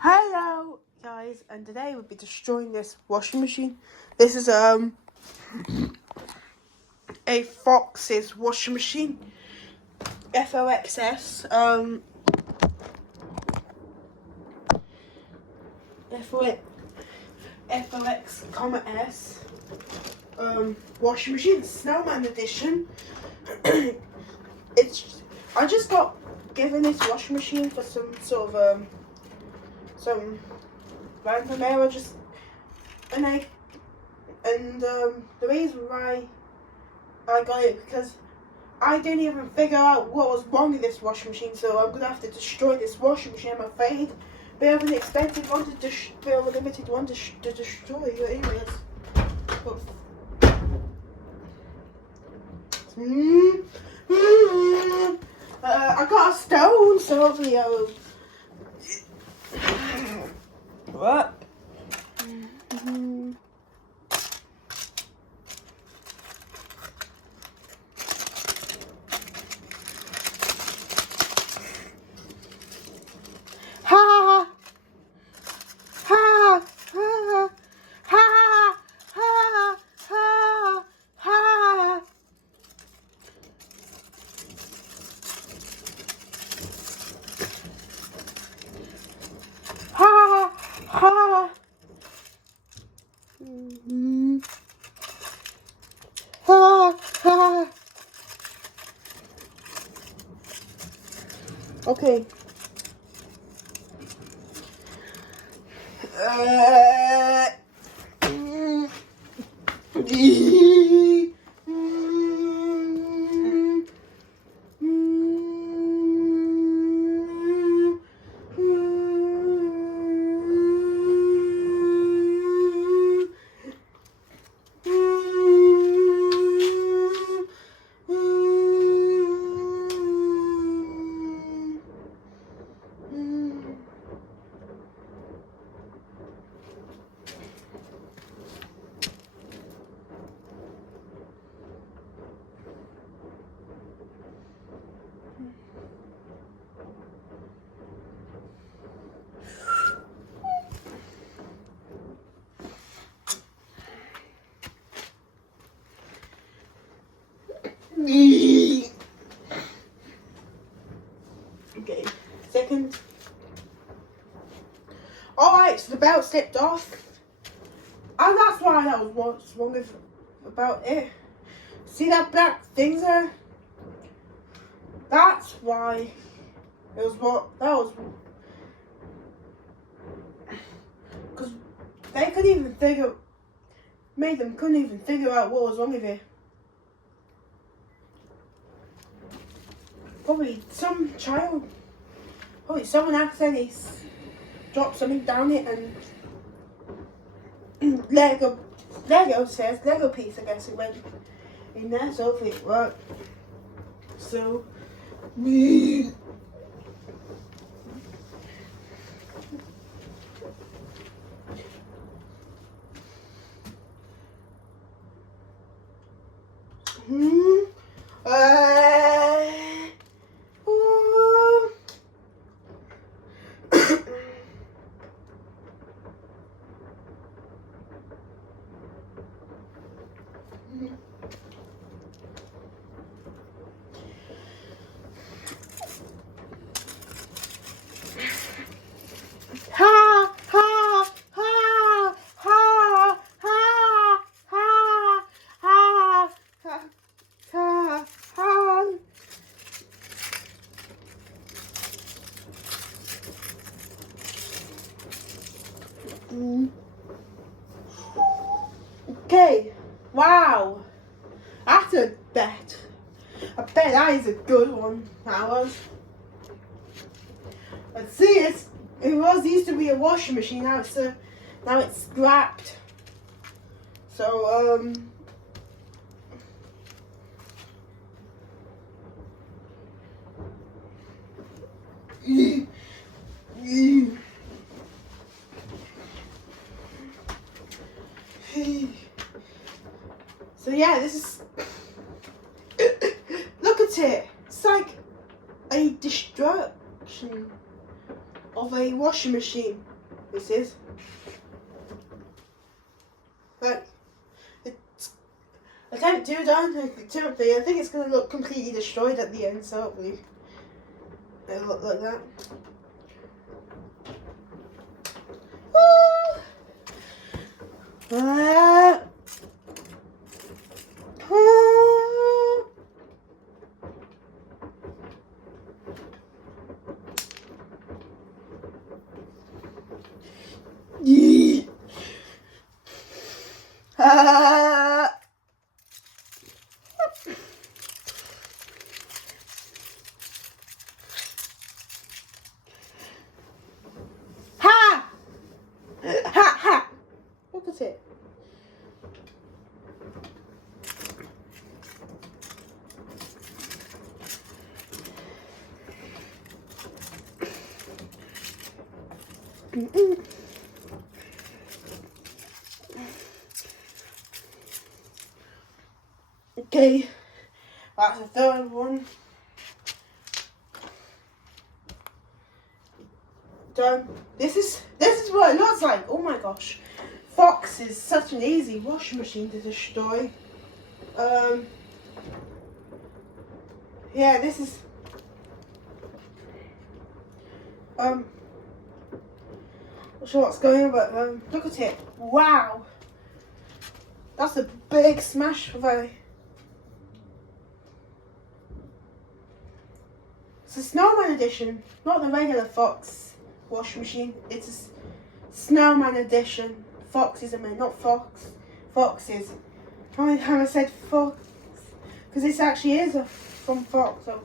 Hello guys, and today we'll be destroying this washing machine. This is a Fox's washing machine, FOXS, FOX, washing machine, snowman edition. I just got given this washing machine for some sort of some random error, the reason why I got it because I didn't even figure out what was wrong with this washing machine, so I'm gonna have to destroy this washing machine, I'm afraid. Bit of an expensive one bit of a limited one to destroy. Anyways, I got a stone, so hopefully I'll. What? Ha! Ha! Ha! Ha! Ha! Ha! Ha! Ha! Ha! Ha! Ha! Ha! Okay. Okay, second. Alright, so the belt slipped off. And that's why that was what's wrong with about it. See that black thing there? That's why it was because they couldn't even figure out what was wrong with it. Probably someone accidentally dropped something down it and Lego piece, I guess it went in there, so hopefully it worked. So me. Okay, wow, that's a bet. I bet that is a good one. That was. Let's see, it used to be a washing machine. Now it's scrapped. So So yeah, this is. Look at it. It's like a destruction of a washing machine. This is. Like, it's attempt 2 done. Attempt 3. I think it's going to look completely destroyed at the end, so hopefully it'll look like that. Look at it. Okay, that's the third one. Done. This is what it looks like. Oh my gosh. Fox is such an easy washing machine to destroy. Yeah, this is not sure what's going on, but look at it. Wow. That's a big smash of a. It's a snowman edition, not the regular Fox washing machine. It's a snowman edition. Foxes, I mean, not Fox. Foxes. How many times I said Fox? Because this actually is from Fox. So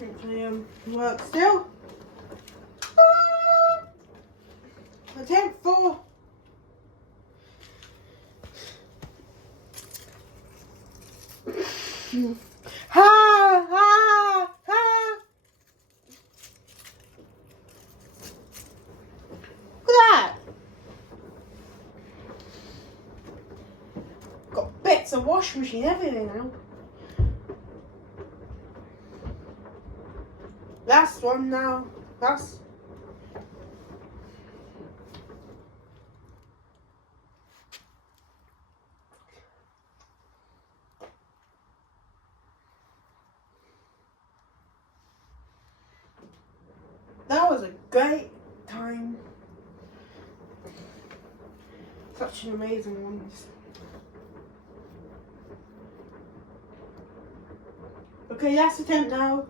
hopefully works still. Attempt 4. Ha ha ha! Look at that! Got bits of washing machine everything now. Last one now. Last. That was a great time. Such an amazing one. Okay, last attempt now.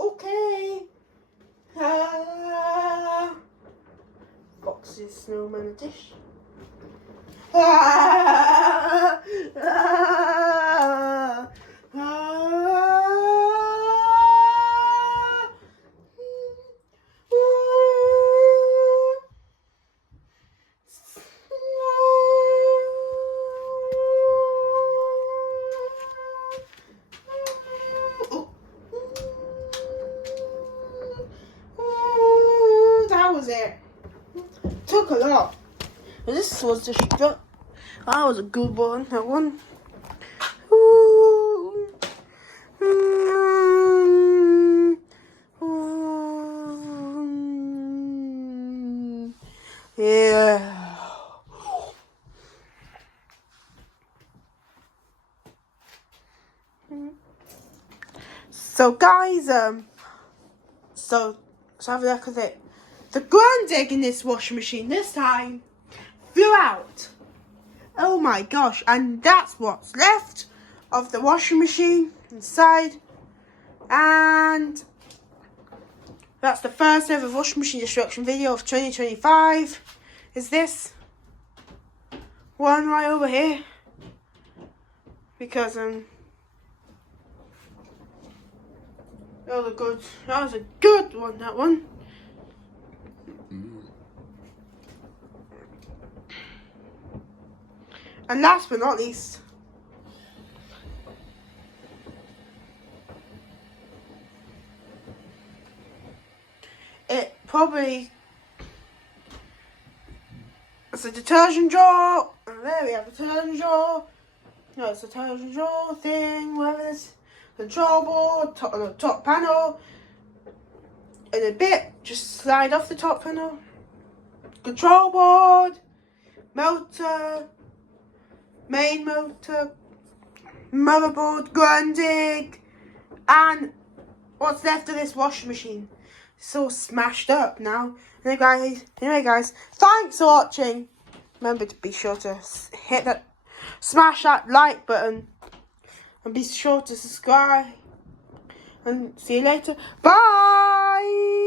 Okay. Fox's snowman edition. That was it. Took a lot. This was just that was a good one. That one. Yeah. So guys, so let's have a look at it. The ground egg in this washing machine this time flew out. Oh my gosh, and that's what's left of the washing machine inside. And that's the first ever washing machine destruction video of 2025. Is this one right over here? Because that was a good one, that one. And last but not least, it probably... It's a detergent jar. And there we have a detergent jar. No, it's a detergent jar thing, whatever it is. Control board, top panel. And a bit, just slide off the top panel. Control board. Motor. Main motor. Motherboard, grounding. And what's left of this washing machine. It's all smashed up now. Anyway guys, thanks for watching. Remember to be sure to smash that like button. And be sure to subscribe. And see you later. Bye!